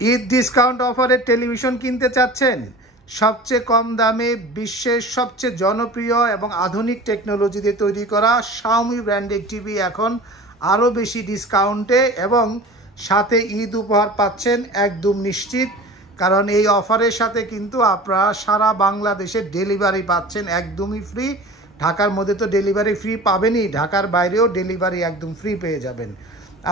Eid discount অফারে television কিনতে চাচ্ছেন? সবচেয়ে কম দামে বিশ্বের সবচেয়ে জনপ্রিয় এবং আধুনিক টেকনোলজি দিয়ে তৈরি করা শাওমি ব্র্যান্ডের টিভি এখন আরও বেশি ডিসকাউন্টে, এবং সাথে ঈদ উপহার পাচ্ছেন একদম নিশ্চিত। কারণ এই অফারের সাথে কিন্তু আপনারা সারা বাংলাদেশে ডেলিভারি পাচ্ছেন একদমই ফ্রি। ঢাকার মধ্যে তো ডেলিভারি ফ্রি পাবেনই, ঢাকার বাইরেও ডেলিভারি একদম ফ্রি পেয়ে যাবেন।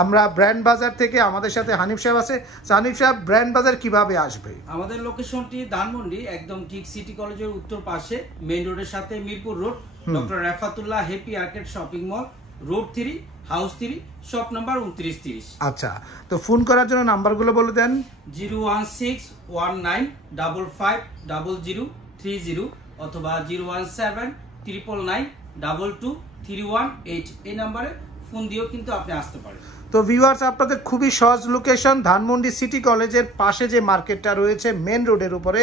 আমরা ব্র্যান্ড বাজার থেকে, আমাদের সাথে হানিফ সাহেব আছে। হানিফ সাহেব, ব্র্যান্ড বাজার কিভাবে আসবে? আমাদের লোকেশনটি ধানমন্ডি, একদম ঠিক সিটি কলেজের উত্তর পাশে, মেইন রোডের সাথে Mirpur road, doctor Refatullah happy arcade shopping mall, road 3, house 3, shop number 2930। আচ্ছা, তো ফোন করার জন্য নাম্বারগুলো বলে দেন। 01619550030 অথবা 01799922318। এই নাম্বারে ফোন দিয়েও কিন্তু আপনি আসতে পারেন। তো ভিউয়ার্স, আপনাদের খুবই সহজ লোকেশন, ধানমন্ডি সিটি কলেজের পাশে যে মার্কেটটা রয়েছে মেন রোডের উপরে,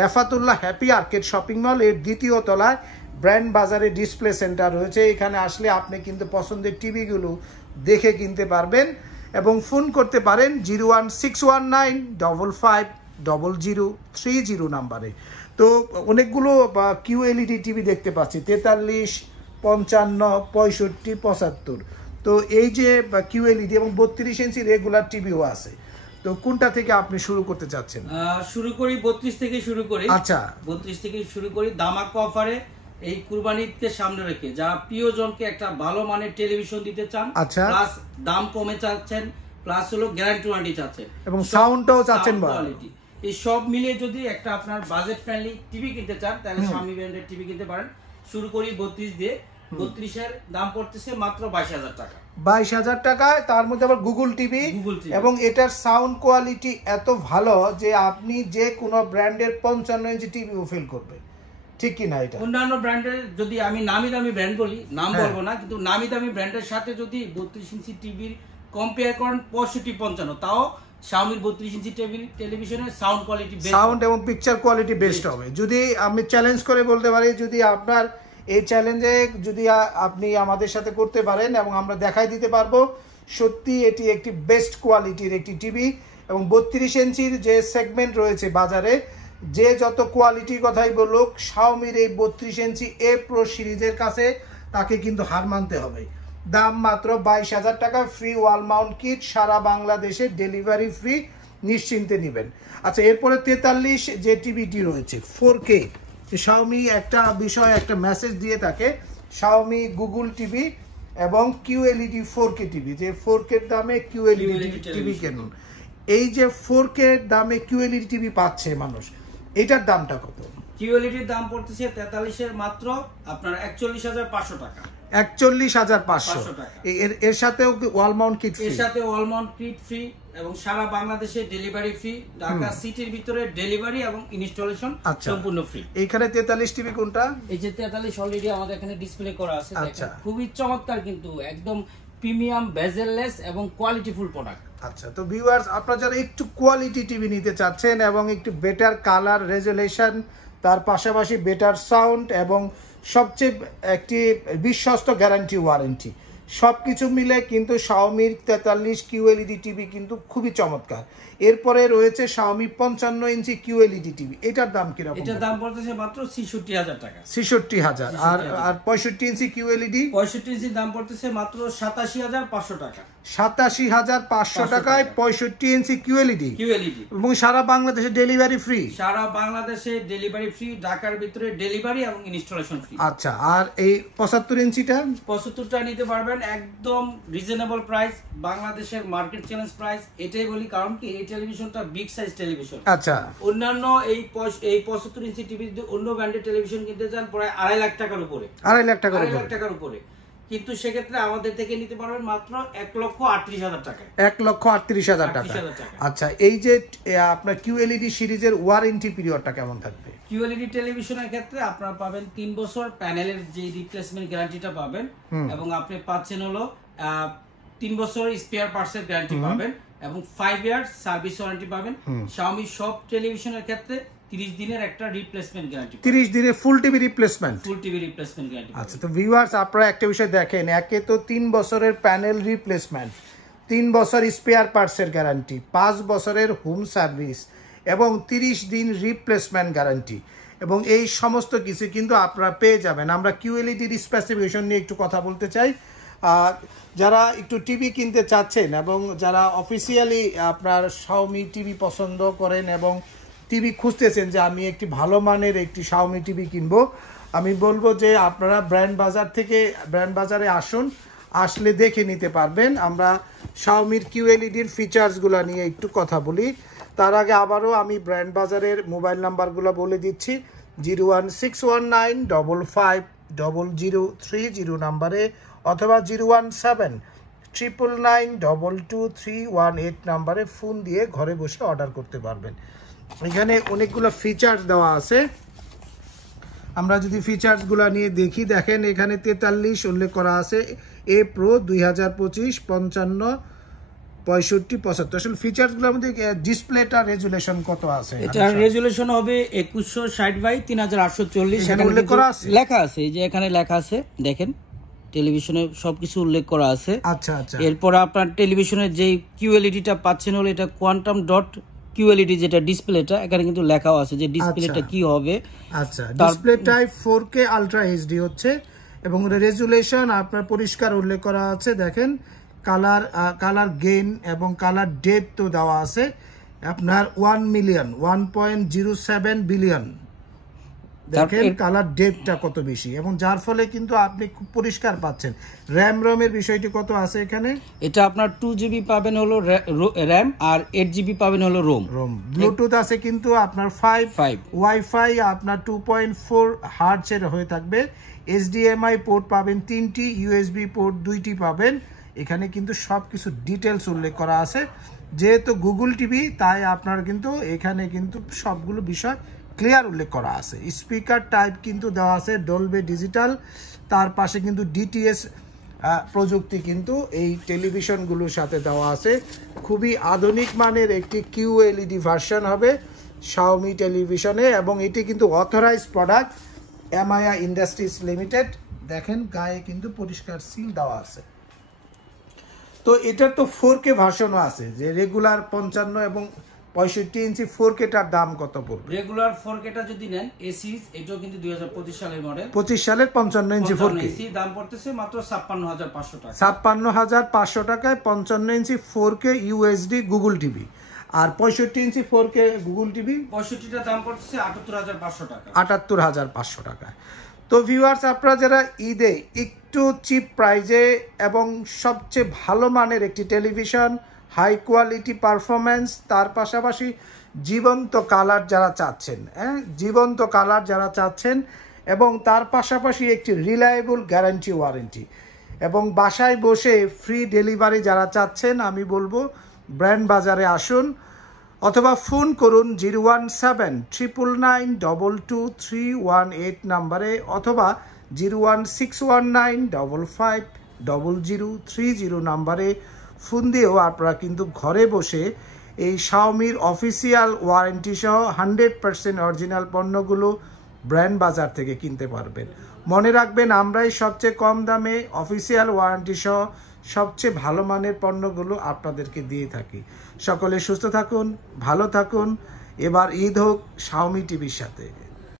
Refatullah happy arcade shopping mall, এর দ্বিতীয় তলায় ব্র্যান্ড বাজারে ডিসপ্লে সেন্টার রয়েছে। এখানে আসলে আপনি কিন্তু পছন্দের টিভিগুলো দেখে কিনতে পারবেন এবং ফোন করতে পারেন 01619550030 নাম্বারে। তো অনেকগুলো QLED টিভি দেখতে পাচ্ছি, 43, 55, 65, 75। তো এই যে QLED এবং 32 ইঞ্চি রেগুলার টিভিও আছে, তো কোনটা থেকে আপনি শুরু করতে চাচ্ছেন? শুরু করি 32 থেকে শুরু করি। আচ্ছা, 32 থেকে শুরু করি। ধামাকা অফারে এই কুরবানিকে সামনে রেখে যারা প্রিয়জনকে একটা ভালো মানের টেলিভিশন দিতে চান, আচ্ছা, প্লাস দাম কমে চাচ্ছেন, প্লাস হলো গ্যারান্টি ওয়ারেন্টি চাচ্ছেন এবং সাউন্ডটাও চাচ্ছেন, কোয়ালিটি, এই সব মিলিয়ে যদি একটা আপনার বাজেট ফ্রেন্ডলি টিভি কিনতে চান তাহলে শাওমি ব্র্যান্ডের টিভি কিনতে পারেন। শুরু করি 32 দিয়ে। 32 এর দাম পড়তেছে মাত্র 22,000 টাকা। 22,000 টাকায়, তার মধ্যে আবার গুগল টিভি, এবং এটার সাউন্ড কোয়ালিটি এত ভালো যে আপনি যে কোনো ব্র্যান্ডের 55 ইঞ্চি টিভিও ফিল করবেন, ঠিক কি না? এটা অন্যান্য ব্র্যান্ডের, যদি আমি নামি দামি ব্র্যান্ড বলি, নাম বলবো না, কিন্তু নামি দামি ব্র্যান্ডের সাথে যদি 32 ইঞ্চি টিভির কম্পেয়ার করেন 65-55, তাও শাওমির 32 ইঞ্চি টেলিভিশনের সাউন্ড কোয়ালিটি, সাউন্ড এবং পিকচার কোয়ালিটি বেস্ট হবে। যদি আমি চ্যালেঞ্জ করে বলতে পারি, যদি আপনার এই চ্যালেঞ্জে যদি আপনি আমাদের সাথে করতে পারেন এবং আমরা দেখাই দিতে পারবো সত্যি এটি একটি বেস্ট কোয়ালিটির একটি টিভি। এবং 32 ইঞ্চির যে সেগমেন্ট রয়েছে বাজারে, যে যত কোয়ালিটির কথাই বলুক, শাওমির এই 32 ইঞ্চি এ প্রো সিরিজের কাছে তাকে কিন্তু হার মানতে হবে। দাম মাত্র 22,000 টাকা, ফ্রি ওয়াল মাউন্ট কিট, সারা বাংলাদেশে ডেলিভারি ফ্রি, নিশ্চিন্তে নেবেন। আচ্ছা, এরপরে 43 যে টিভিটি রয়েছে 4K, শাওমি একটা বিষয়, একটা মেসেজ দিয়ে থাকে, শাওমি গুগল টিভি এবং QLED 4K টিভি, যে 4K দামে QLED টিভি কিনুন। এই যে 4K দামে QLED টিভি পাচ্ছে মানুষ, এটার দামটা কত? QLED এর দাম পড়তেছে 43 এর মাত্র আপনার 41,500 টাকা। 41,500 টাকা। এর সাথেও ওয়াল মাউন্ট কিট ফ্রি? এর সাথে ওয়াল মাউন্ট কিট ফ্রি এবং সারা বাংলাদেশে ডেলিভারি ফ্রি। ঢাকা সিটির ভিতরে ডেলিভারি এবং ইনস্টলেশন সম্পূর্ণ ফ্রি। এইখানে 43 টিভি কোনটা? এই যে 43 অলরেডি আমাদের এখানে ডিসপ্লে করা আছে, দেখেন খুবই চমৎকার, কিন্তু একদম প্রিমিয়াম বেজেললেস এবং কোয়ালিটিফুল প্রোডাক্ট। আচ্ছা, তো ভিউয়ার্স, আপনারা যারা একটু কোয়ালিটি টিভি নিতে চাচ্ছেন এবং একটু বেটার কালার রেজুলেশন, তার পাশাপাশি বেটার সাউন্ড এবং সবচেয়ে একটি বিশ্বস্ত গ্যারান্টি ওয়ারেন্টি, সব কিছু মিলে কিন্তু শাওমির 43 QLED টিভি কিন্তু খুবই চমৎকার। এরপরে রয়েছে শাওমি 55 ইঞ্চি QLED টিভি, এটার দাম কিরকম? এটার দাম পড়তেছে মাত্র 66,000 টাকা। 66,000। আর 65 ইঞ্চি QLED? 65 ইঞ্চির দাম পড়তেছে মাত্র 87,500 টাকা। 87,500 টাকায় 65 ইঞ্চি QLED, এবং সারা বাংলাদেশে ডেলিভারি ফ্রি। সারা বাংলাদেশে ডেলিভারি ফ্রি, ঢাকার ভিতরে ডেলিভারি এবং ইনস্টলেশন ফ্রি। আচ্ছা, আর এই 75 ইঞ্চিটা? 75টা নিতে পারবেন একদম রিজনেবল প্রাইস, বাংলাদেশের মার্কেট চ্যালেঞ্জ প্রাইস। এটাই বলি কারণ কি এই টেলিভিশনটা বিগ সাইজ টেলিভিশন। আচ্ছা, অন্যান্য এই 75 ইঞ্চি টিভি অন্য ব্র্যান্ডের টেলিভিশন কিনতে চান প্রায় 2.5 লাখ টাকার উপরে, 2.5 লাখ টাকার উপরে। কিন্তু সেক্ষেত্রে আমাদের থেকে নিতে পারবেন মাত্র 1,38,000 টাকায়। 1,38,000 টাকা। আচ্ছা, এই যে আপনার QLED সিরিজের ওয়ারেন্টি পিরিয়ডটা কেমন থাকবে? QLED টেলিভিশনের ক্ষেত্রে আপনারা পাবেন 3 বছর প্যানেলের যে রিপ্লেসমেন্ট গ্যারান্টিটা পাবেন, এবং আপনি পাচ্ছেন হলো 3 বছর স্পেয়ার পার্টসের গ্যারান্টি পাবেন এবং 5 ইয়ার্স সার্ভিস ওয়ারেন্টি পাবেন। শাওমি সব টেলিভিশনের ক্ষেত্রে 30 দিনের একটা রিপ্লেসমেন্ট গ্যারান্টি, 30 দিনের ফুল টিভি রিপ্লেসমেন্ট গ্যারান্টি। আচ্ছা, তো ভিউয়ার্স, আপনারা একটা বিষয় দেখেন, একে তো 3 বছরের প্যানেল রিপ্লেসমেন্ট, 3 বছর স্পেয়ার পার্টসের গ্যারান্টি, 5 বছরের হোম সার্ভিস এবং 30 দিন রিপ্লেসমেন্ট গ্যারান্টি, এবং এই সমস্ত কিছু কিন্তু আপনারা পেয়ে যাবেন। আমরা কিউএলইডির স্পেসিফিকেশন নিয়ে একটু কথা বলতে চাই। যারা একটু টিভি কিনতে চাচ্ছেন এবং যারা অফিসিয়ালি আপনার শাওমি টিভি পছন্দ করেন এবং টিভি খুঁজতেছেন যে আমি একটি ভালো মানের একটি শাওমি টিভি কিনবো, আমি বলবো যে আপনারা ব্র্যান্ড বাজারে আসুন, আসলে দেখে নিতে পারবেন। আমরা শাওমির কিউএলইডির ফিচার্সগুলো নিয়ে একটু কথা বলি। তার আগে আবারও আমি ব্র্যান্ড বাজারের মোবাইল নাম্বারগুলো বলে দিচ্ছি। 01619550030 নাম্বারে অথবা 01799922318 নাম্বারে ফোন দিয়ে ঘরে বসে অর্ডার করতে পারবেন। এখানে অনেকগুলো ফিচার্স দেওয়া আছে। আমরা যদি ফিচার্সগুলো নিয়ে দেখি, দেখেন এখানে 43 উল্লেখ করা আছে, এ প্রো 2025 55 65 75। আসলে ফিচার্সগুলোর মধ্যে ডিসপ্লেটা রেজুলেশন কত আছে? এটা রেজুলেশন হবে 2160 বাই 3840। এখানে উল্লেখ করা আছে, লেখা আছে, এই যে এখানে লেখা আছে, দেখেন টেলিভিশনে সবকিছু উল্লেখ করা আছে। আচ্ছা আচ্ছা। এরপর আপনার টেলিভিশনের যে কিউএলইডিটা পাচ্ছেন হলো এটা কোয়ান্টাম ডট কিউএলইডি, যেটা ডিসপ্লেটা, এখানে কিন্তু লেখাও আছে যে ডিসপ্লেটা কি হবে। আচ্ছা, display type 4K ultra HD হচ্ছে এবং রেজুলেশন আপনার পরিষ্কার উল্লেখ করা আছে। দেখেন কালার গেইন এবং কালার ডেপথ তো দেওয়া আছে আপনার 1,007 বিলিয়ন। দেখেন কালার ডেপথটা কত বেশি, এবং যার ফলে কিন্তু আপনি খুব পরিষ্কার পাচ্ছেন। রোমের বিষয়টি কত আছে এখানে? এটা আপনার 2GB পাবেন হলো র্যাম আর 8GB পাবেন হলো রোম। ব্লুটুথ আছে কিন্তু আপনার 5, ওয়াইফাই আপনার 2.4 হার্টজের হয়ে থাকবে। HDMI পোর্ট পাবেন 3টি, USB পোর্ট 2টি পাবেন। এখানে কিন্তু সব কিছু ডিটেলস উল্লেখ করা আছে। যেহেতু গুগল টিভি, তাই আপনার কিন্তু এখানে কিন্তু সবগুলো বিষয় ক্লিয়ার উল্লেখ করা আছে। স্পিকার টাইপ কিন্তু দেওয়া আছে ডলবে ডিজিটাল, তার পাশে কিন্তু ডিটিএস প্রযুক্তি কিন্তু এই টেলিভিশনগুলোর সাথে দেওয়া আছে। খুবই আধুনিক মানের একটি কিউএলইডি ভার্সন হবে শাওমি টেলিভিশনে, এবং এটি কিন্তু অথরাইজ প্রোডাক্ট এমআইয়া ইন্ডাস্ট্রিজ লিমিটেড। দেখেন গায়ে কিন্তু পরিষ্কার সিল দেওয়া আছে। তো এটার তো 4K ভার্সনও আছে, যে রেগুলার 55 এবং 65 ইঞ্চি 4Kটার দাম কত পড়বে? রেগুলার 4Kটা যদি নেন এসি, এটাও কিন্তু 2025 সালের মডেল, 25 সালের 55 ইঞ্চি 4K এসি দাম পড়তেছে মাত্র 56500 টাকা। 56500 টাকায় 55 ইঞ্চি 4K ইউএসডি গুগল টিভি। আর 65 ইঞ্চি 4K গুগল টিভি 65টার দাম পড়তেছে 78500 টাকা। 78500 টাকা। তো ভিউয়ার্স, আপনারা যারা ঈদে একটু চিপ প্রাইজে এবং সবচেয়ে ভালো মানের একটি টেলিভিশন, হাই কোয়ালিটি পারফরমেন্স, তার পাশাপাশি জীবন্ত কালার যারা চাচ্ছেন, জীবন্ত কালার যারা চাচ্ছেন, এবং তার পাশাপাশি একটি রিলায়েবল গ্যারান্টি ওয়ারেন্টি এবং বাসায় বসে ফ্রি ডেলিভারি যারা চাচ্ছেন, আমি বলবো ব্র্যান্ড বাজারে আসুন অথবা ফোন করুন 01799922318 নাম্বারে অথবা 01619550030 নাম্বারে ফোন দিয়েও আপনারা কিন্তু ঘরে বসে এই শাওমির অফিসিয়াল ওয়ারেন্টি সহ 100% অরিজিনাল পণ্যগুলো ব্র্যান্ড বাজার থেকে কিনতে পারবেন। মনে রাখবেন, আমরাই সবচেয়ে কম দামে অফিসিয়াল ওয়ারেন্টি সহ সবচেয়ে ভালো মানের পণ্যগুলো আপনাদেরকে দিয়ে থাকি। সকলে সুস্থ থাকুন, ভালো থাকুন। এবার ঈদ হোক শাওমি টিভির সাথে।